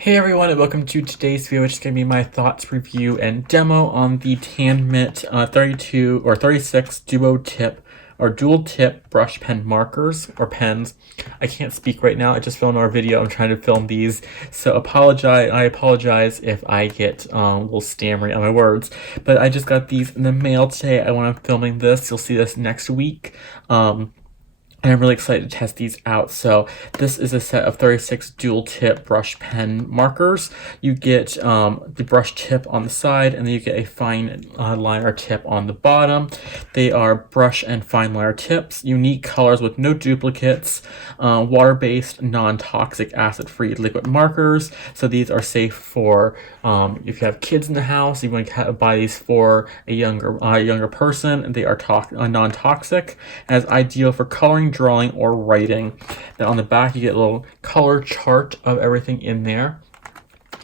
Hey everyone, and welcome to today's video, which is going to be my thoughts, review, and demo on the Tanmit 32 or 36 duo tip or dual tip brush pen markers or pens. I can't speak right now. I just filmed our video. I'm trying to film these, so I apologize if I get a little stammery on my words. But I just got these in the mail today. When I'm filming this, you'll see this next week. And I'm really excited to test these out. So this is a set of 36 dual tip brush pen markers. You get the brush tip on the side, and then you get a fine liner tip on the bottom. They are brush and fine liner tips, unique colors with no duplicates, water-based, non-toxic, acid-free liquid markers. So these are safe for if you have kids in the house. You want to buy these for a younger person. They are non-toxic, and is ideal for coloring, drawing, or writing. Then on the back you get a little color chart of everything in there.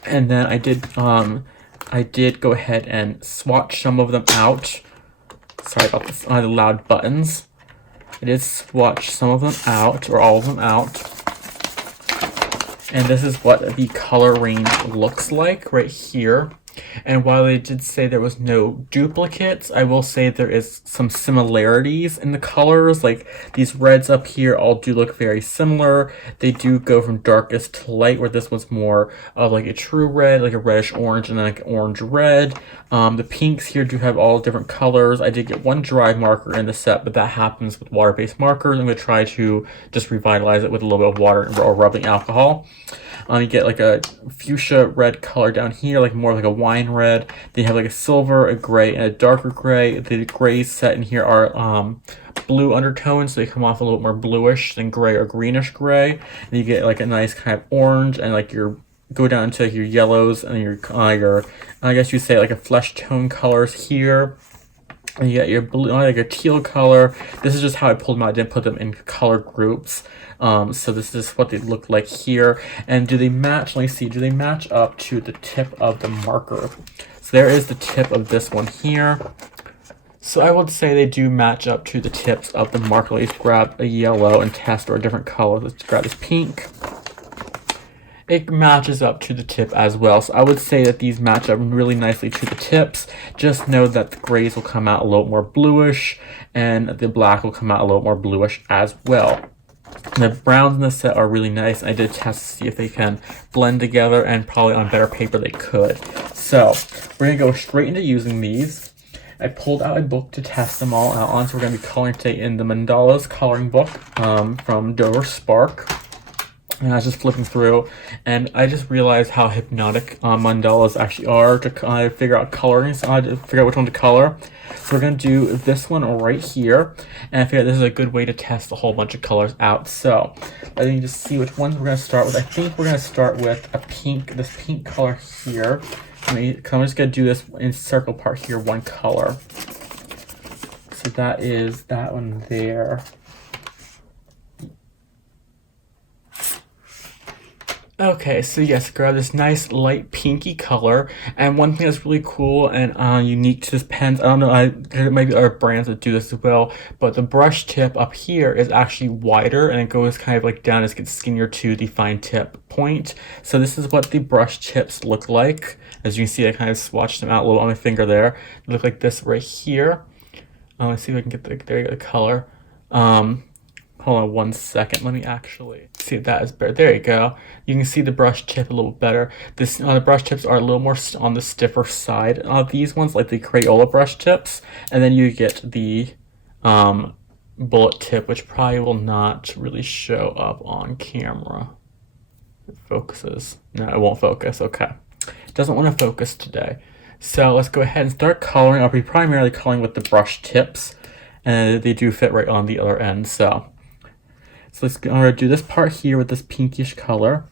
And then I did go ahead and swatch some of them out. Sorry about this, the loud buttons. I did swatch some of them out, or all of them out. And this is what the color range looks like right here. And while they did say there was no duplicates, I will say there is some similarities in the colors. Like these reds up here all do look very similar. They do go from darkest to light, where this was more of like a true red, like a reddish orange, and then like orange red. The pinks here do have all different colors. I did get one dry marker in the set, but that happens with water-based markers. I'm going to try to just revitalize it with a little bit of water or rubbing alcohol. You get like a fuchsia red color down here, like more like a wine red. Then you have like a silver, a gray, and a darker gray. The grays set in here are blue undertones, so they come off a little more bluish than gray or greenish gray. And you get like a nice kind of orange, and like go down into your yellows and your I guess you say like a flesh tone colors here. And you get your blue, like a teal color. This is just how I pulled them out. I didn't put them in color groups. So this is what they look like here. And do they match? Let me see. Do they match up to the tip of the marker? So there is the tip of this one here. So I would say they do match up to the tips of the marker. Let's grab a yellow and test, or a different color. Let's grab this pink. It matches up to the tip as well. So I would say that these match up really nicely to the tips. Just know that the grays will come out a little more bluish, and the black will come out a little more bluish as well. The browns in the set are really nice. I did test to see if they can blend together, and probably on better paper they could. So we're going to go straight into using these. I pulled out a book to test them all out on, so we're going to be coloring today in the Mandalas coloring book from Dover Spark. And I was just flipping through, and I just realized how hypnotic mandalas actually are to figure out coloring, to figure out which one to color. So we're going to do this one right here, and I figured this is a good way to test a whole bunch of colors out. So let me just see which ones we're going to start with. I think we're going to start with a pink, this pink color here. I'm just going to do this in circle part here, one color. So that is that one there. Okay, so yes, grab this nice light pinky color, and one thing that's really cool and unique to this pen, I don't know, there might be other brands that do this as well, but the brush tip up here is actually wider, and it goes kind of like down, it gets skinnier to the fine tip point. So this is what the brush tips look like. As you can see, I kind of swatched them out a little on my finger there. They look like this right here. Let's see if I can get the color. Hold on one second. Let me actually see if that is better. There you go. You can see the brush tip a little better. The brush tips are a little more on the stiffer side of these ones, like the Crayola brush tips. And then you get the bullet tip, which probably will not really show up on camera. It focuses. No, it won't focus. Okay. It doesn't want to focus today. So let's go ahead and start coloring. I'll be primarily coloring with the brush tips, and they do fit right on the other end. So I'm going to do this part here with this pinkish color.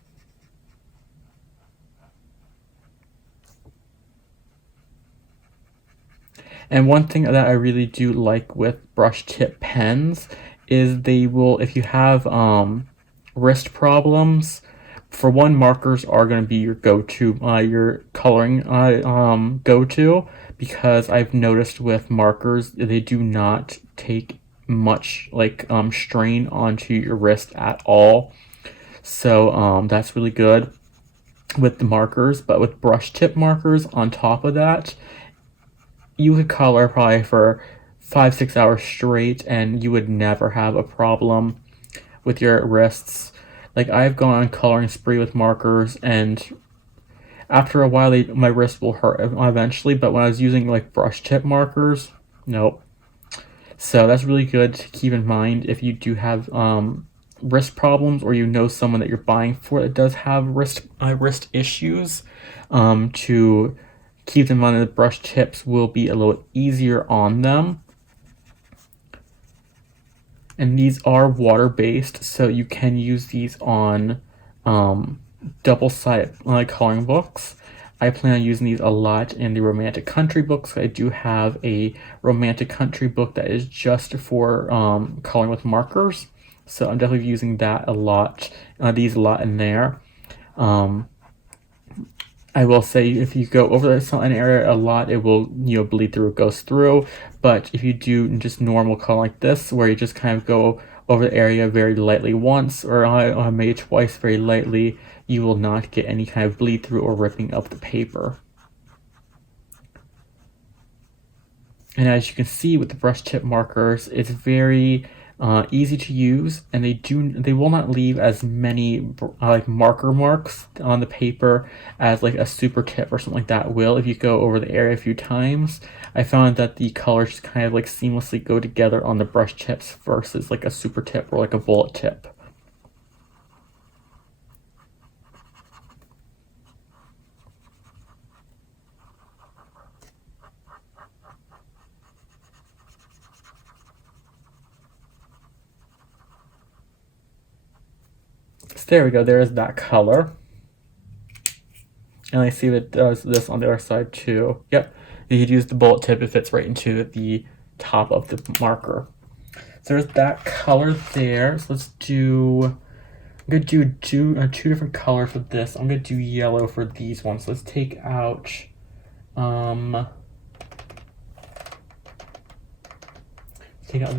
And one thing that I really do like with brush tip pens is they will, if you have wrist problems, for one, markers are going to be your go-to, your coloring go-to, because I've noticed with markers, they do not take much strain onto your wrist at all. So that's really good. with the markers, but with brush tip markers on top of that, you could color probably for 5-6 hours straight and you would never have a problem with your wrists. Like, I've gone on coloring spree with markers, and after a while my wrist will hurt eventually, but when I was using like brush tip markers, nope. So that's really good to keep in mind if you do have wrist problems, or you know someone that you're buying for that does have wrist issues. To keep in mind that the brush tips will be a little easier on them. And these are water-based, so you can use these on double-sided coloring books. I plan on using these a lot in the romantic country books. I do have a romantic country book that is just for coloring with markers, so I'm definitely using that a lot, these a lot in there. I will say if you go over an area a lot, it will, bleed through, it goes through. But if you do just normal color like this, where you just kind of go over the area very lightly once, or maybe twice very lightly, you will not get any kind of bleed through or ripping up the paper. And as you can see with the brush tip markers, it's very easy to use, and they will not leave as many like marker marks on the paper as like a super tip or something like that will. If you go over the area a few times, I found that the colors just kind of like seamlessly go together on the brush tips versus like a super tip or like a bullet tip. So there we go, there's that color. And I see that it does this on the other side too. Yep, you could use the bullet tip, it fits right into the top of the marker. So there's that color there. So let's do, I'm gonna do two different colors with this. I'm gonna do yellow for these ones. So let's take out,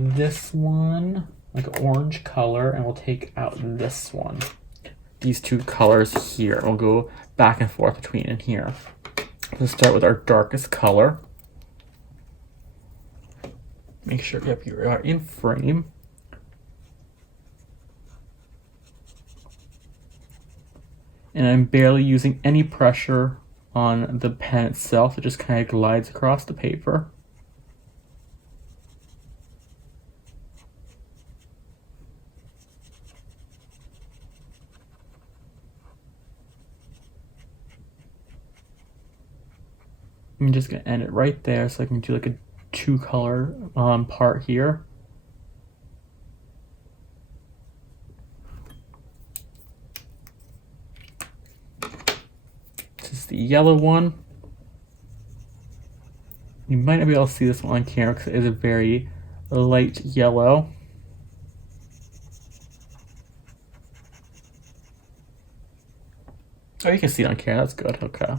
this one, like an orange color, and we'll take out this one. These two colors here. We'll go back and forth between in here. Let's start with our darkest color. Make sure, yep, you are in frame. And I'm barely using any pressure on the pen itself. It just kind of glides across the paper. I'm just gonna end it right there so I can do like a 2-color part here. This is the yellow one. You might not be able to see this one on camera because it is a very light yellow. Oh, you can see it on camera, that's good, okay.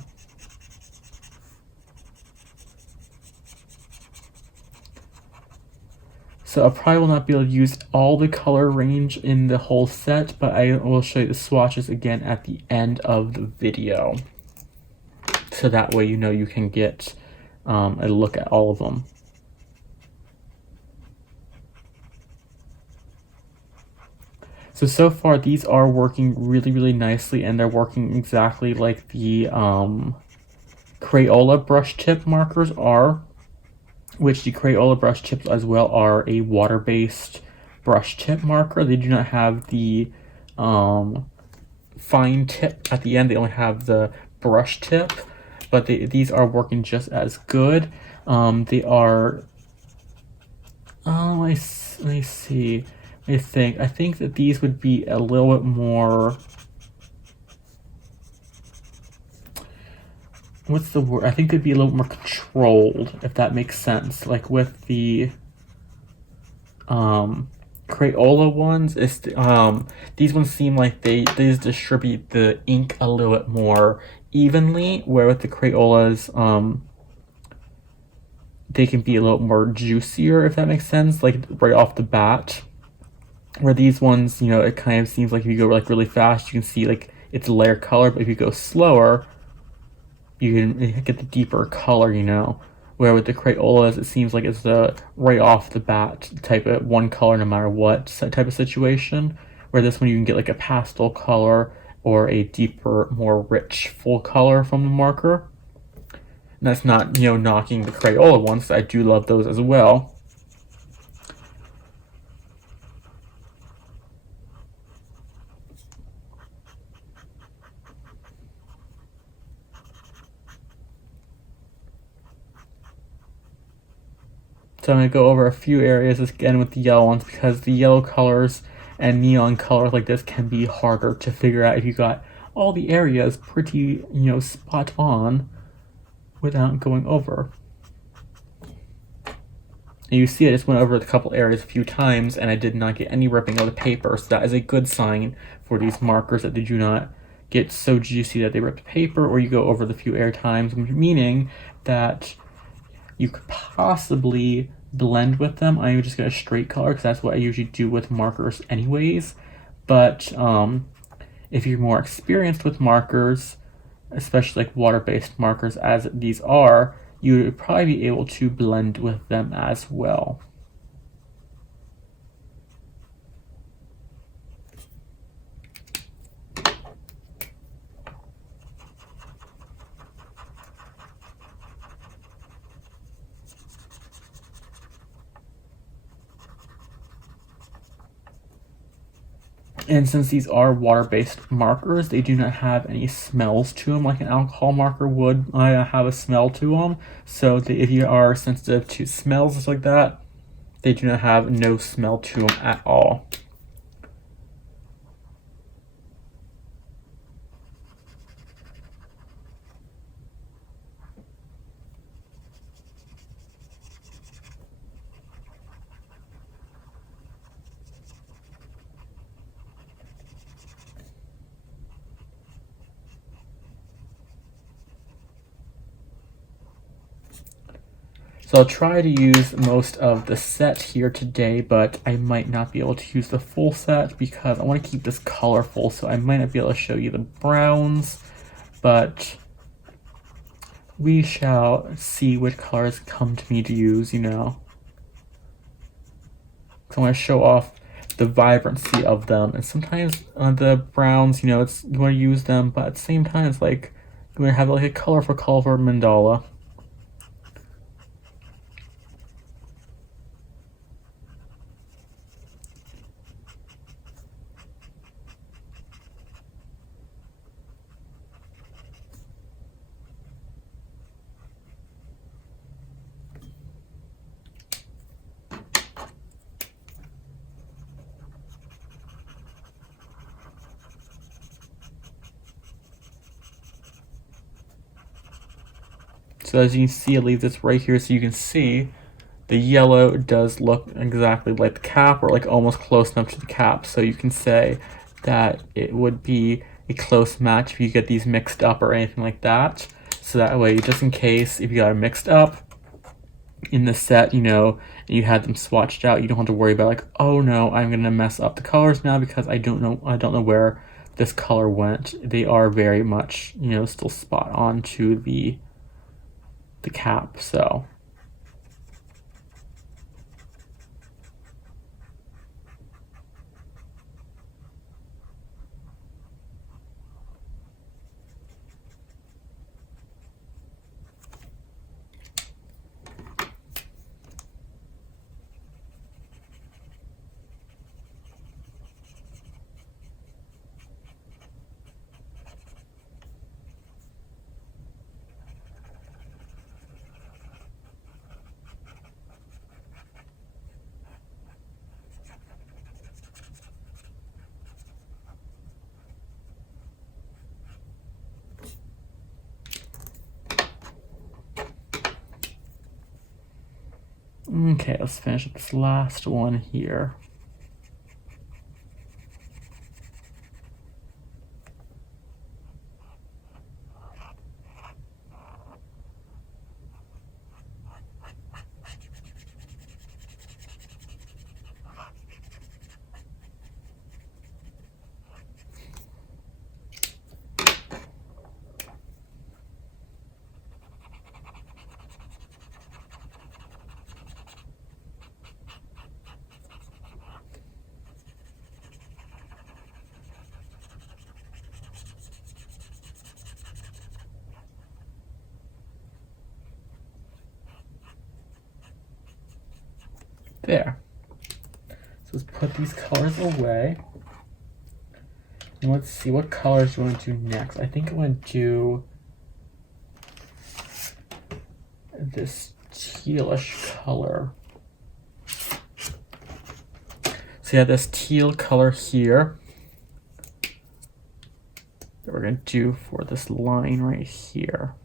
So I probably will not be able to use all the color range in the whole set, but I will show you the swatches again at the end of the video. So that way you can get a look at all of them. So far these are working really, really nicely, and they're working exactly like the Crayola brush tip markers are, which the Crayola brush tips as well are a water-based brush tip marker. They do not have the fine tip at the end. They only have the brush tip, but these are working just as good. They are, let me see. I think that these would be a little bit more, what's the word? I think they'd be a little more controlled, if that makes sense. Like with the Crayola ones, these ones seem like they just distribute the ink a little bit more evenly, where with the Crayolas, they can be a little more juicier, if that makes sense, like right off the bat. Where these ones, it kind of seems like if you go like really fast, you can see like it's a layer color, but if you go slower, you can get the deeper color, you know. Where with the Crayolas, it seems like it's the right off the bat type of one color no matter what type of situation. Where this one you can get like a pastel color or a deeper, more rich, full color from the marker. And that's not, you know, knocking the Crayola ones. I do love those as well. So I'm going to go over a few areas again with the yellow ones because the yellow colors and neon colors like this can be harder to figure out if you got all the areas pretty, you know, spot on without going over. And you see I just went over a couple areas a few times and I did not get any ripping of the paper, so that is a good sign for these markers that they do not get so juicy that they rip the paper, or you go over the few air times, meaning that you could possibly blend with them. I'm just going to straight color because that's what I usually do with markers anyways. But if you're more experienced with markers, especially like water-based markers as these are, you would probably be able to blend with them as well. And since these are water-based markers, they do not have any smells to them like an alcohol marker would have a smell to them. So if you are sensitive to smells just like that, they do not have no smell to them at all. So I'll try to use most of the set here today, but I might not be able to use the full set because I want to keep this colorful, so I might not be able to show you the browns, but we shall see which colors come to me to use, you know. So I want to show off the vibrancy of them, and sometimes the browns, you know, you want to use them, but at the same time, it's like you want to have like a colorful mandala. So as you can see, I leave this right here so you can see the yellow does look exactly like the cap, or like almost close enough to the cap, so you can say that it would be a close match if you get these mixed up or anything like that. So that way, just in case if you got it mixed up in the set, you know, and you had them swatched out, you don't have to worry about like, oh no, I'm gonna mess up the colors now because I don't know where this color went. They are very much, you know, still spot on to the cap, so. Okay, let's finish up this last one here. There. So let's put these colors away. And let's see what colors you want to do next. I think I want to do this tealish color. So you have this teal color here that we're going to do for this line right here.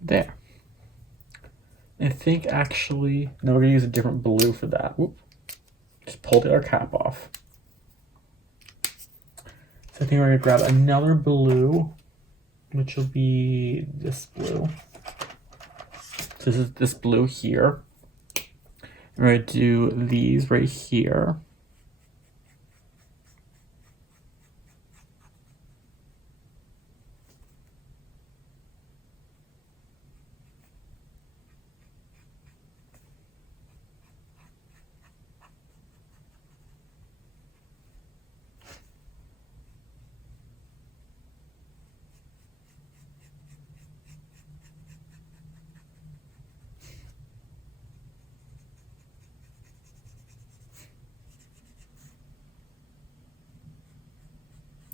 There. I think actually, no, we're gonna use a different blue for that. Whoop. Just pull the other cap off. So I think we're gonna grab another blue, which will be this blue. So this is this blue here. We're gonna do these right here.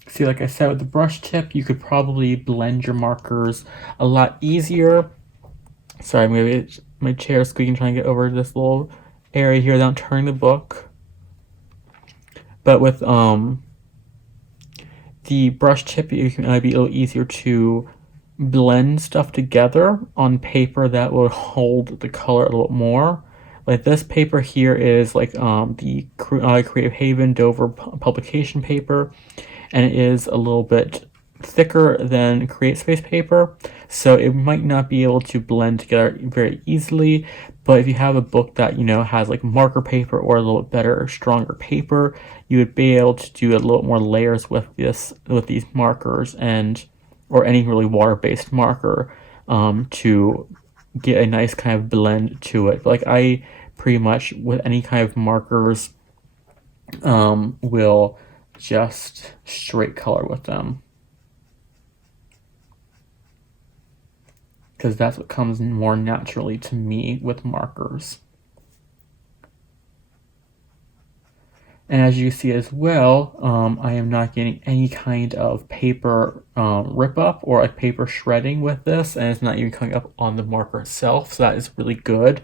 See, like I said, with the brush tip, you could probably blend your markers a lot easier. Sorry, maybe my chair is squeaking trying to get over this little area here without turning the book. But with the brush tip, it might be a little easier to blend stuff together on paper that will hold the color a little more. Like this paper here is like the Creative Haven Dover publication paper, and it is a little bit thicker than CreateSpace paper, so it might not be able to blend together very easily. But if you have a book that, you know, has like marker paper or a little bit better, stronger paper, you would be able to do a little more layers with these markers, and or any really water-based marker to get a nice kind of blend to it. But like I pretty much with any kind of markers will just straight color with them, because that's what comes more naturally to me with markers. And as you see as well, I am not getting any kind of paper rip up or like paper shredding with this, and it's not even coming up on the marker itself, so that is really good.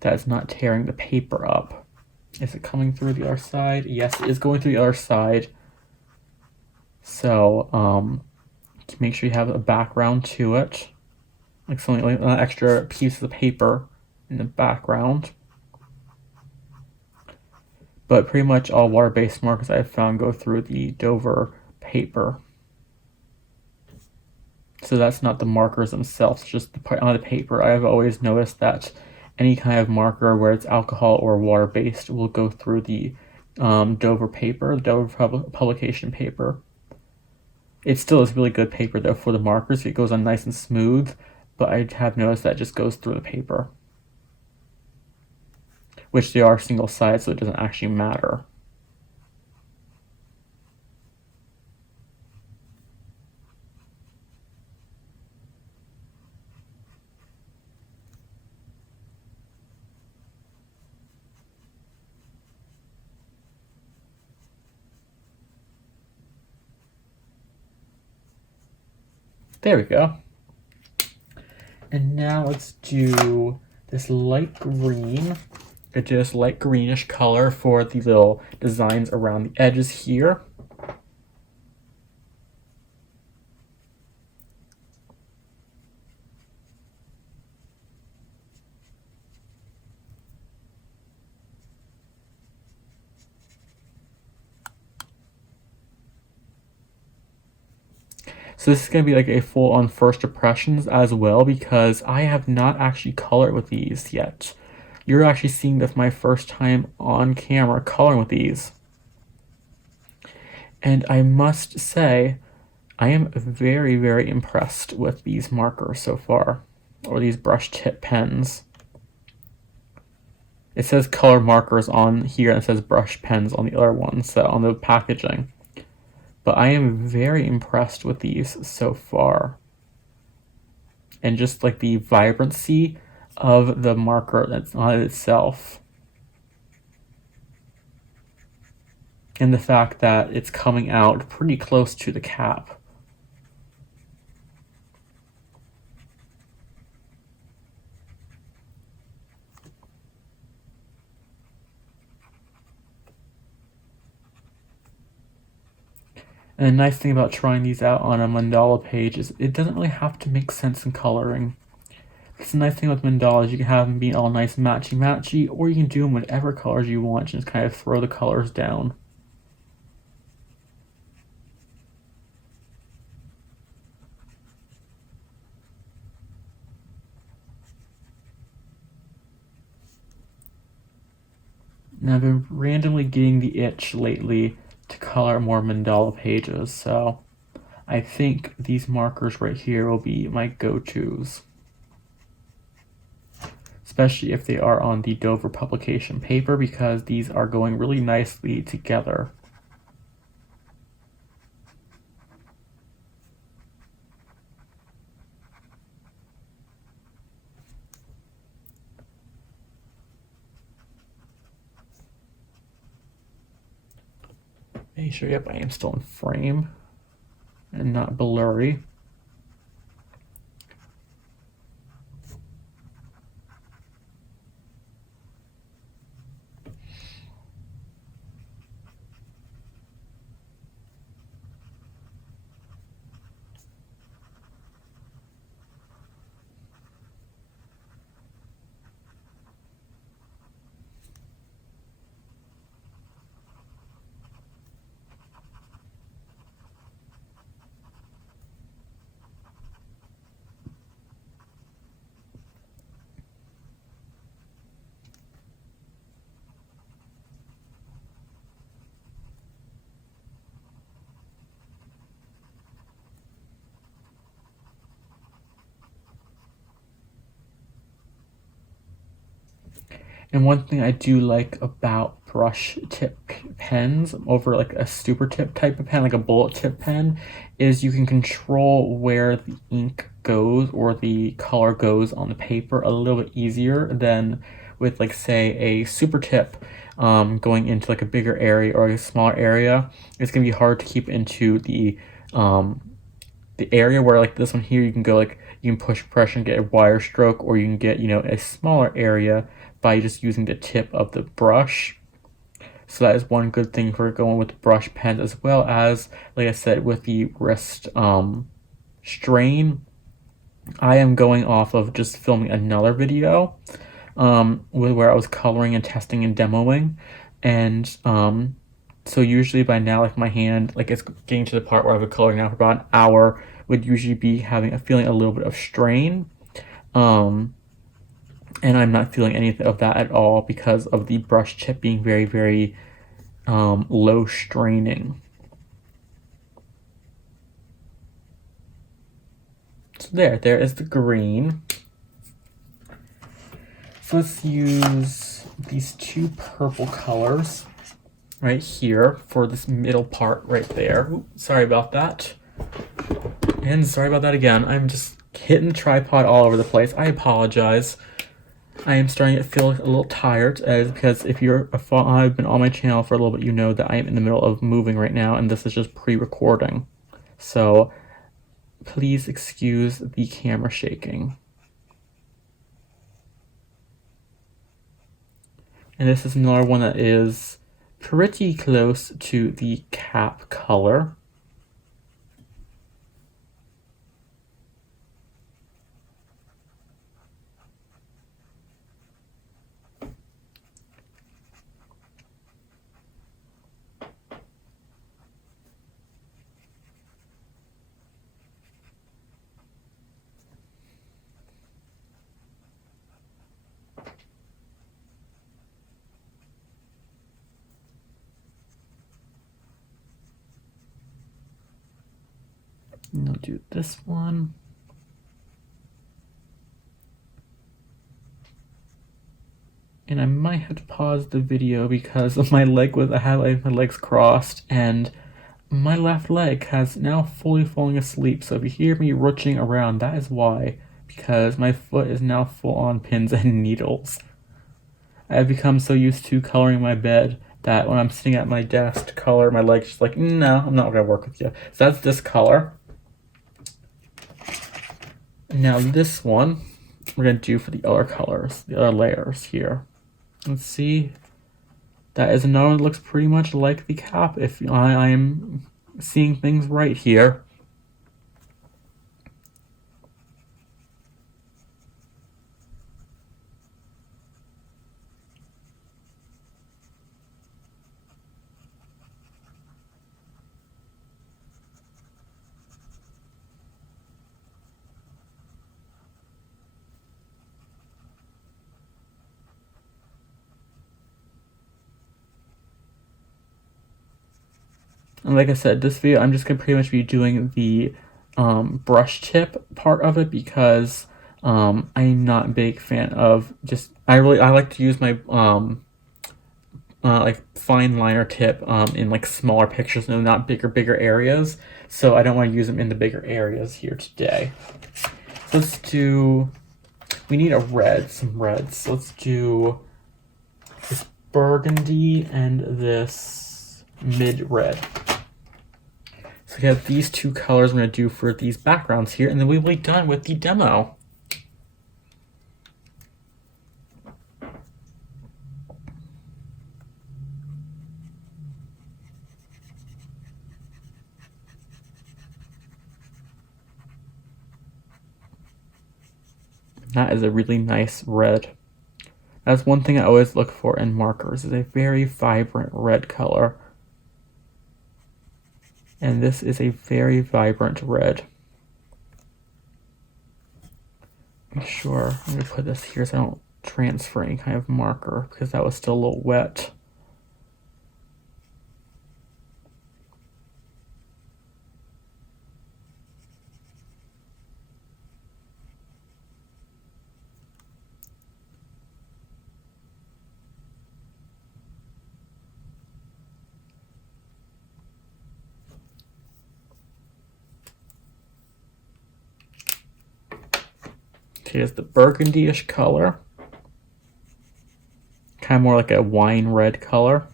That is not tearing the paper up. Is it coming through the other side? Yes, it is going through the other side. So make sure you have a background to it, like something like an extra piece of paper in the background. But pretty much all water-based markers I've found go through the Dover paper. So that's not the markers themselves, just the part on the paper. I've always noticed that any kind of marker where it's alcohol or water-based will go through the Dover paper, the Dover publication paper. It still is really good paper though for the markers. It goes on nice and smooth, but I have noticed that it just goes through the paper, which they are single sided, so it doesn't actually matter. There we go. And now let's do this light green. I do this light greenish color for the little designs around the edges here. So this is going to be like a full-on first impressions as well, because I have not actually colored with these yet. You're actually seeing this my first time on camera coloring with these. And I must say, I am very, very impressed with these markers so far, or these brush tip pens. It says color markers on here and it says brush pens on the other one, so on the packaging. But I am very impressed with these so far. And just like the vibrancy of the marker that's on it itself. And the fact that it's coming out pretty close to the cap. And the nice thing about trying these out on a mandala page is it doesn't really have to make sense in coloring. It's the nice thing with mandalas, you can have them be all nice matchy-matchy, or you can do them whatever colors you want and just kind of throw the colors down. And I've been randomly getting the itch lately to color more mandala pages, so I think these markers right here will be my go-tos. Especially if they are on the Dover publication paper, because these are going really nicely together. Make sure, yep, I am still in frame and not blurry. And one thing I do like about brush tip pens over like a super tip type of pen, like a bullet tip pen, is you can control where the ink goes or the color goes on the paper a little bit easier than with, like, say, a super tip going into like a bigger area or a smaller area. It's gonna be hard to keep into the area where, like this one here, you can go like, you can push pressure and get a wire stroke, or you can get, you know, a smaller area by just using the tip of the brush. So that is one good thing for going with the brush pens, as well as, like I said, with the wrist strain. I am going off of just filming another video where I was coloring and testing and demoing, and so usually by now, like, my hand, like, it's getting to the part where I've been coloring now for about an hour, would usually be feeling a little bit of strain. And I'm not feeling anything of that at all because of the brush tip being very, very low straining. So there is the green. So let's use these two purple colors right here for this middle part right there. Ooh, sorry about that. And sorry about that again. I'm just hitting the tripod all over the place. I apologize. I am starting to feel a little tired, because if I've been on my channel for a little bit, you know that I am in the middle of moving right now, and this is just pre-recording. So Please excuse the camera shaking. And this is another one that is pretty close to the cap color. And I'll do this one. And I might have to pause the video because of my leg I had my legs crossed, and my left leg has now fully fallen asleep. So if you hear me rooching around, that is why, because my foot is now full on pins and needles. I've become so used to coloring my bed that when I'm sitting at my desk to color, my leg's just like, no, I'm not gonna work with you. So that's this color. Now this one, we're gonna do for the other colors, the other layers here. Let's see. That is another one that looks pretty much like the cap, if I am seeing things right here. And like I said, this video, I'm just going to pretty much be doing the brush tip part of it because I'm not a big fan of just, I like to use my like fine liner tip in like smaller pictures, no, not bigger areas. So I don't want to use them in the bigger areas here today. So let's do, we need a red, some reds. So let's do this burgundy and this mid red. So we have these two colors I'm going to do for these backgrounds here, and then we will be done with the demo. That is a really nice red. That's one thing I always look for in markers, is a very vibrant red color. And this is a very vibrant red. Make sure I'm going to put this here so I don't transfer any kind of marker because that was still a little wet. Here's the burgundy-ish color. Kind of more like a wine red color.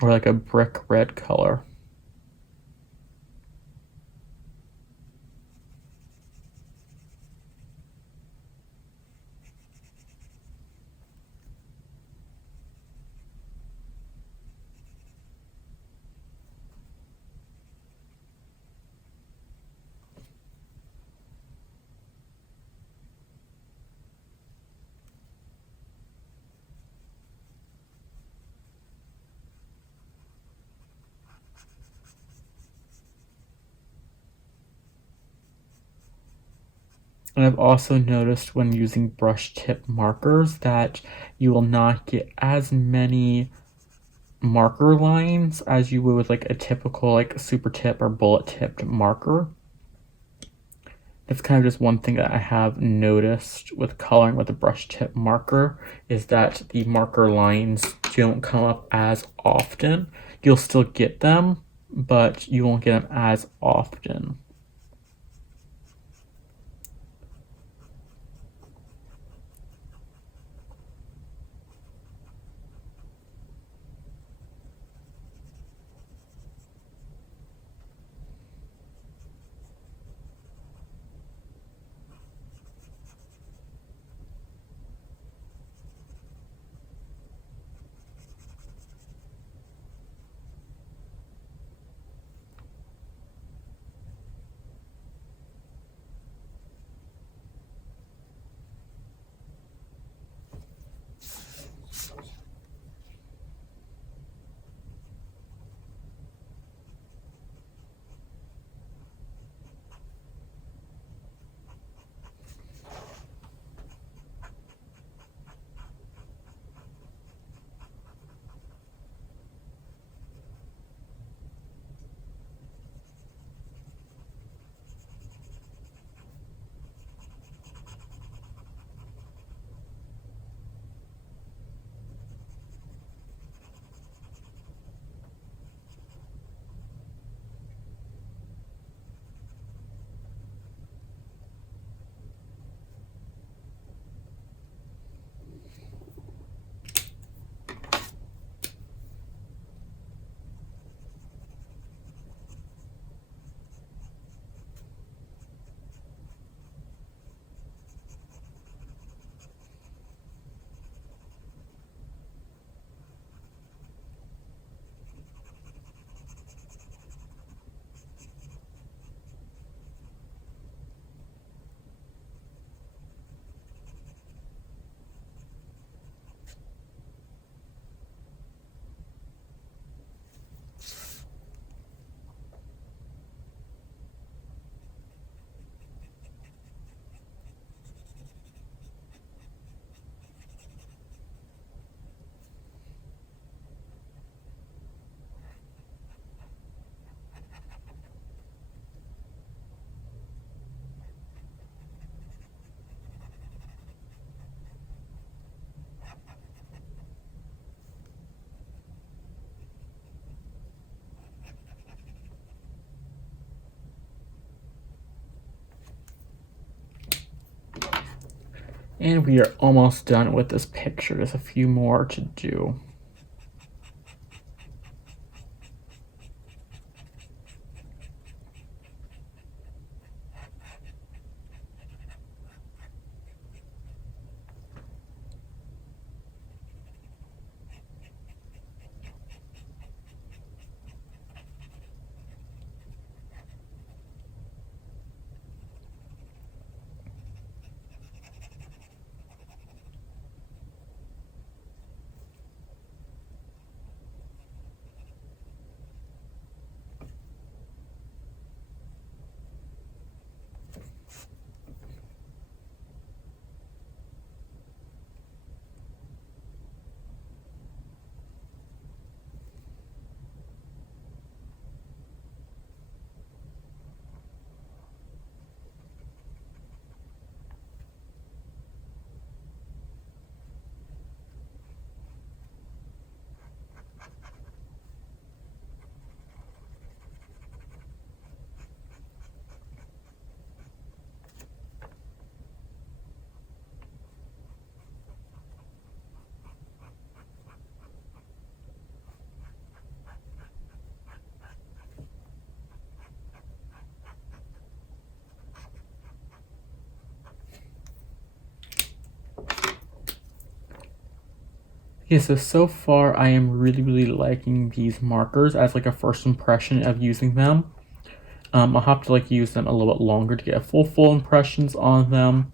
Or like a brick red color. And I've also noticed when using brush tip markers that you will not get as many marker lines as you would with like a typical like super tip or bullet tipped marker. That's kind of just one thing that I have noticed with coloring with a brush tip marker, is that the marker lines don't come up as often. You'll still get them, but you won't get them as often. And we are almost done with this picture. There's a few more to do. Yeah, so far I am really liking these markers as like a first impression of using them. I'll have to like use them a little bit longer to get full impressions on them,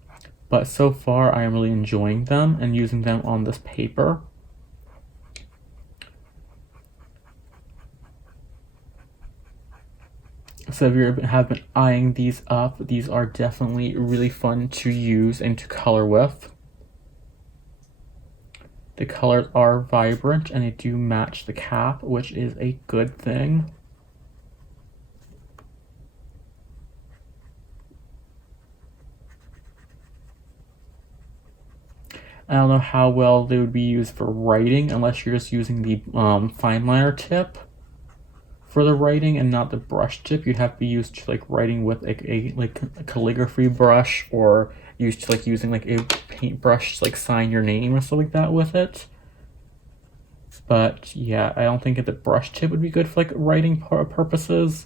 but so far I am really enjoying them and using them on this paper. So if you have been eyeing these up, these are definitely really fun to use and to color with. The colors are vibrant and they do match the cap, which is a good thing. I don't know how well they would be used for writing unless you're just using the fine liner tip for the writing and not the brush tip. You'd have to be used to like writing with like a calligraphy brush, or used to like using like a paintbrush to like sign your name or stuff like that with it. But yeah, I don't think the brush tip would be good for like writing purposes.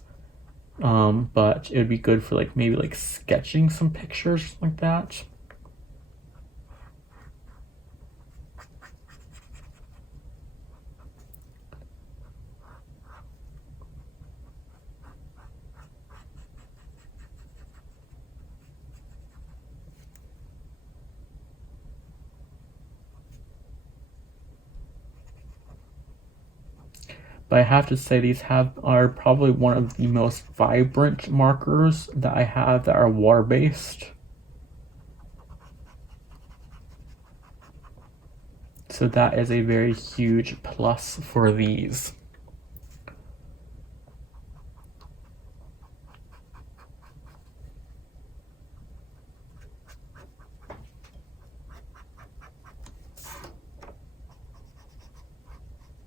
But it would be good for like maybe like sketching some pictures like that. But I have to say these are probably one of the most vibrant markers that I have that are water-based. So that is a very huge plus for these.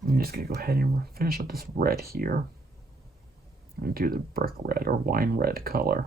I'm just gonna go ahead and finish up this red here and do the brick red or wine red color.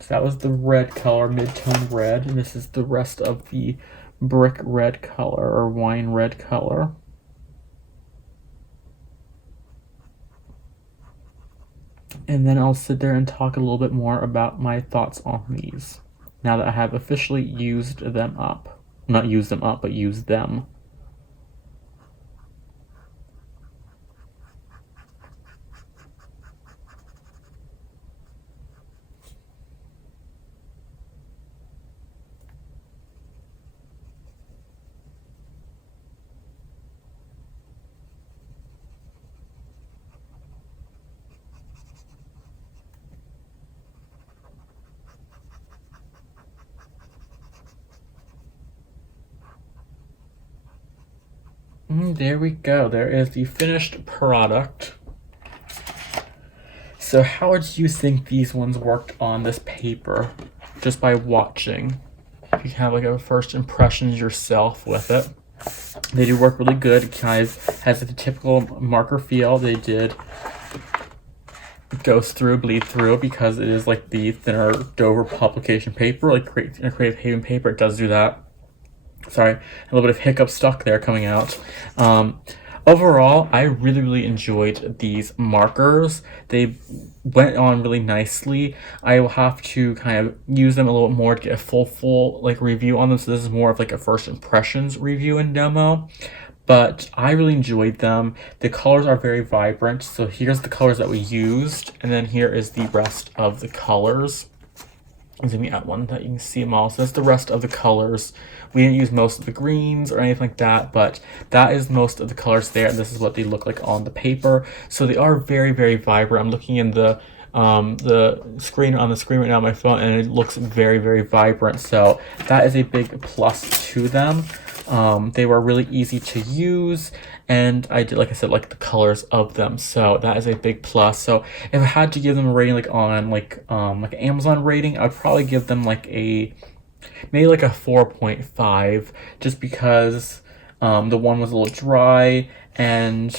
So that was the red color, mid-tone red, and this is the rest of the brick red color or wine red color. And then I'll sit there and talk a little bit more about my thoughts on these, now that I have officially used them up. Not used them up, but used them. There we go. There is the finished product. So how would you think these ones worked on this paper? Just by watching. If you have like a first impressions yourself with it. They do work really good. It kind of has like, the typical marker feel. They did goes through, bleed through, because it is like the thinner Dover publication paper, like Creative Haven paper. It does do that. Sorry, a little bit of hiccup stuck there coming out. Overall, I really enjoyed these markers. They went on really nicely. I will have to kind of use them a little more to get a full like review on them. So this is more of like a first impressions review and demo. But I really enjoyed them. The colors are very vibrant. So here's the colors that we used, and then here is the rest of the colors. Let me add one that you can see them all. So that's the rest of the colors. We didn't use most of the greens or anything like that, but that is most of the colors there. This is what they look like on the paper. So they are very vibrant. I'm looking in the screen on the screen right now on my phone, and it looks very vibrant. So that is a big plus to them. They were really easy to use, and I did, like I said, like the colors of them, so that is a big plus. So if I had to give them a rating like on like an Amazon rating, I'd probably give them like maybe like a 4.5, just because the one was a little dry, and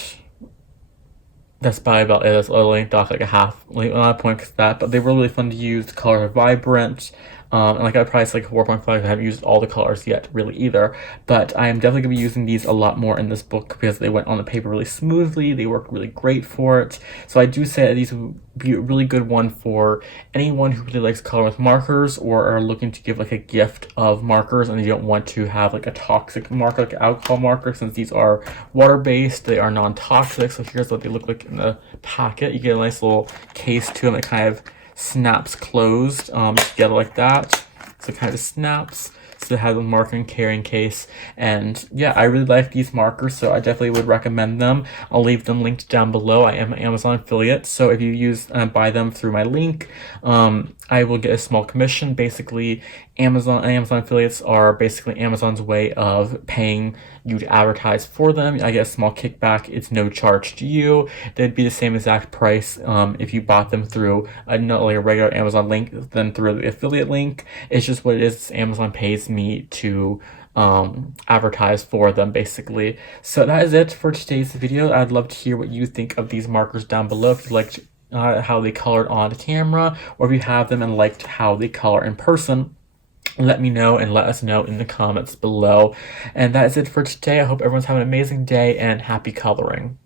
that's probably about it. That's only off like a half, like not a point for that, but they were really fun to use. The colors are vibrant. And like I'd probably say like 4.5. I haven't used all the colors yet really either, but I am definitely going to be using these a lot more in this book because they went on the paper really smoothly. They work really great for it. So I do say that these would be a really good one for anyone who really likes color with markers, or are looking to give like a gift of markers and you don't want to have like a toxic marker, like an alcohol marker. Since these are water-based, they are non-toxic. So here's what they look like in the packet. You get a nice little case to them that kind of snaps closed together like that. So it kind of snaps. So it has a marker and carrying case. And yeah, I really like these markers, so I definitely would recommend them. I'll leave them linked down below. I am an Amazon affiliate, so if you buy them through my link, I will get a small commission. Basically, Amazon affiliates are basically Amazon's way of paying you to advertise for them. I get a small kickback. It's no charge to you. They'd be the same exact price if you bought them through not like a regular Amazon link than through the affiliate link. It's just what it is. Amazon pays me to advertise for them, basically. So that is it for today's video. I'd love to hear what you think of these markers down below. If you liked how they colored on camera, or if you have them and liked how they color in person, let me know and let us know in the comments below. And that is it for today. I hope everyone's having an amazing day, and happy coloring.